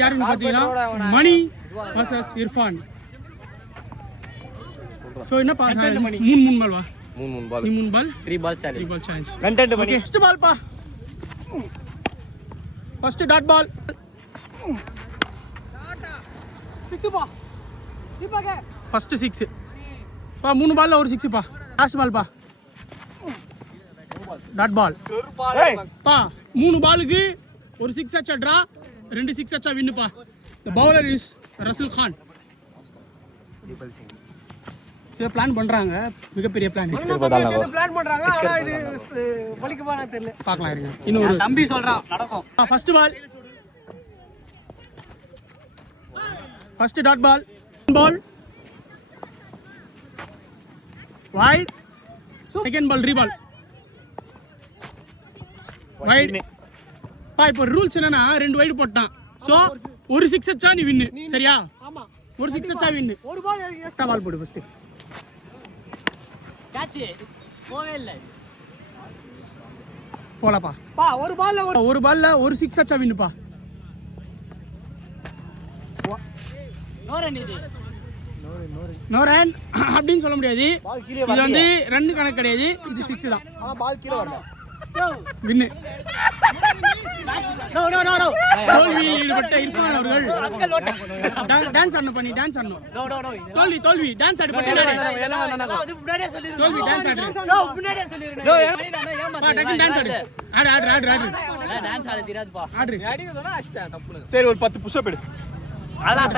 Challenge யாருன்னு பாத்தீங்கன்னா மணி versus Irfan. So என்ன பாருங்க 3 பால் வா 3 பால் 3 பால் 3 பால் சேலஞ்ச் 3 பால் சேலஞ்ச் கண்டென்ட் பண்ணி ஃபர்ஸ்ட் பால் பா ஃபர்ஸ்ட் டாட் பால் 6 பா இப்பங்க ஃபர்ஸ்ட் 6 பா 3 பால்ல ஒரு 6 பா லாஸ்ட் பால் பா டாட் பால் பா 3 பாலுக்கு ஒரு 6 அச்சா டிரா 2 6 அச்சா வின் பா. the bowler is ரசூல் கான். இத பிளான் பண்றாங்க மிகப்பெரிய பிளான் பிளான் பண்றாங்க ஆனா இது வலிக்குமா தெரியல பார்க்கலாம் இருங்க. இன்னொரு தம்பி சொல்றான் நடக்கும். First ball first dot ball ball wide second ball reball wide பா. இப்போ ரூல்ஸ் என்னன்னா 2 வைட் போட்டான். சோ ஒரு 6 அச்சா நீ வின். சரியா? ஆமா ஒரு 6 அச்சா வின். ஒரு பால் எக்ஸ்ட்ரா பால் போடு ஃபர்ஸ்ட். கேட்ச் போவே இல்ல போலப்பா பா. ஒரு பால்ல ஒரு 6 அச்சா வின் பா. நோ ரன் இது நோ ரன் அப்படினு சொல்ல முடியாது. இது வந்து ரன் கணக்கு கிடையாது. இது 6 தான். பால் கீழ வரல win. No no no no தோல்வியில் ஈடுபட்ட இர்ஃபான் அவர்கள் டான்ஸ் ஆடணும் பண்ணி டான்ஸ் ஆடணும். நோ நோ நோ தோல்வி டான்ஸ் ஆடு பண்ணி அது முன்னாடியே சொல்லிருங்க. தோல்வி டான்ஸ் ஆடு. நோ முன்னாடியே சொல்லிருங்க. நோ பா டக்கு டான்ஸ் ஆடு. ஆடு டான்ஸ் ஆட தெரியாதுப்பா. ஆடு. சரி ஒரு 10 புஷ் அப் எடு. அதான்